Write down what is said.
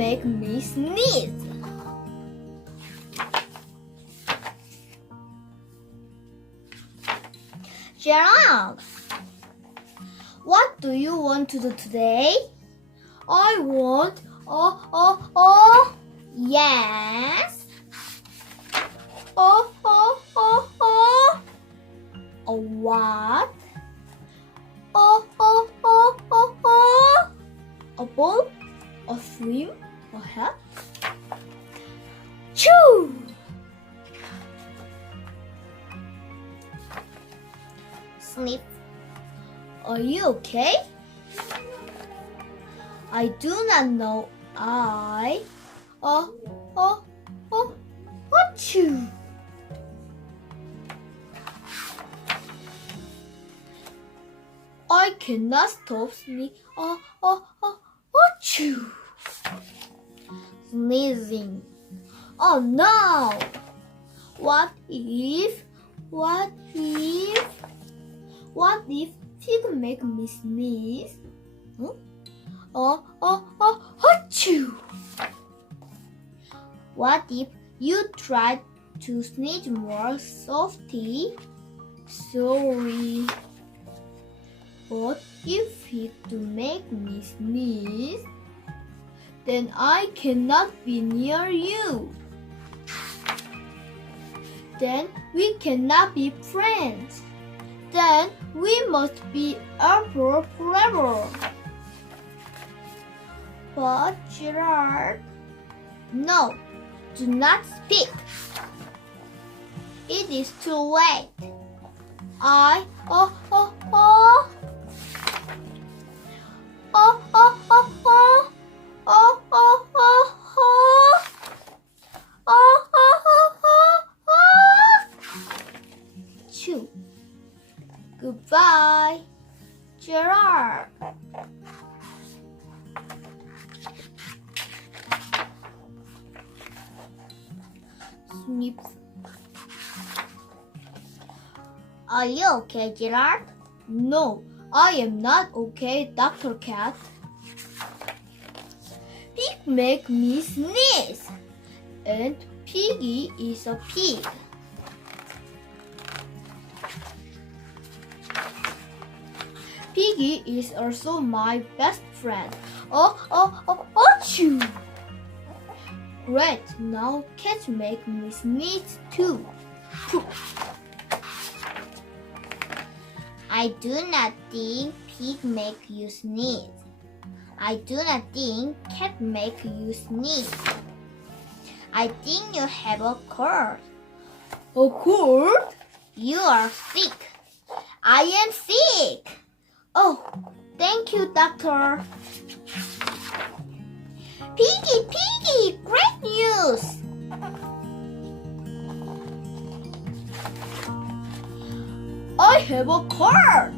make me sneeze. Gerald, what do you want to do today? I want, yes. What? A ball, a swim, a hat. Choo! Sniff. Are you okay? I do not know. Achoo! I cannot stop achoo! Sneezing. Oh no! What if pig make me sneeze? Achoo! What if you try to sneeze more softly? Sorry. But if it to make me sneeze, then I cannot be near you. Then we cannot be friends. Then we must be apart forever. But Gerard, no, do not speak. It is too late. Chew. Goodbye, Gerard. Snip. Are you okay, Gerard? No, I am not okay, Dr. Cat. Pig make me sneeze, and Piggy is a pig. Piggy is also my best friend. Achoo! Great, now cat make me sneeze too. I do not think pig make you sneeze. I do not think cat make you sneeze. I think you have a cold. A cold? You are sick. I am sick. Oh, thank you, doctor. Piggy, great news. I have a cold.